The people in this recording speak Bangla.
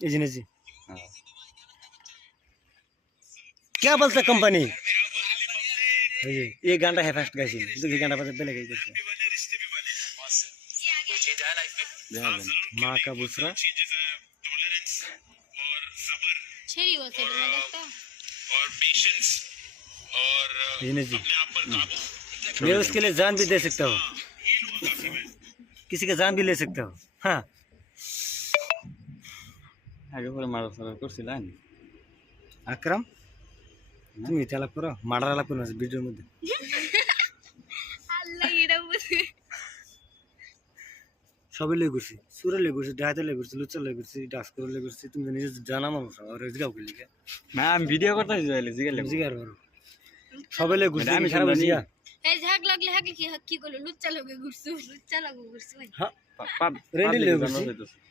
ये जी जी क्या बोलता कंपनी ये गाना है फर्स्ट गाइस ये गाना पता पहले गाइस माँ का बुसरा छेरी होते हैं ना देखता और पेशेंस और ये नहीं जी अपने आप पर काबू मैं उसके लिए जान भी दे सकता हूँ किसी का जान भी ले सकता हूँ हाँ আগে পরে মারা সারা করছিলেন আকরাম তুমি চালাক করো মারালা করো ভিডিওর মধ্যে আল্লাহ এটা বুঝে সবাই লেগে ঘুরছি সুরে লেগে ঘুরছি ডাহাতে লেগে ঘুরছি লুচা লেগে ঘুরছি ডান্স করে লেগে ঘুরছি তুমি নিজে জানা মানুষ আর জিগাও করলি না আমি ভিডিও করতেছি যাইলে জিগালে জিগার করো সবাই লেগে ঘুরছি আমি খারাপ হয়েছি এই ঝাক লাগলে হাকে কি লুচ্চা লগে ঘুরছো লুচ্চা লাগো ঘুরছো হ্যাঁ পাপ রেডি লেগে ঘুরছি হইতেছে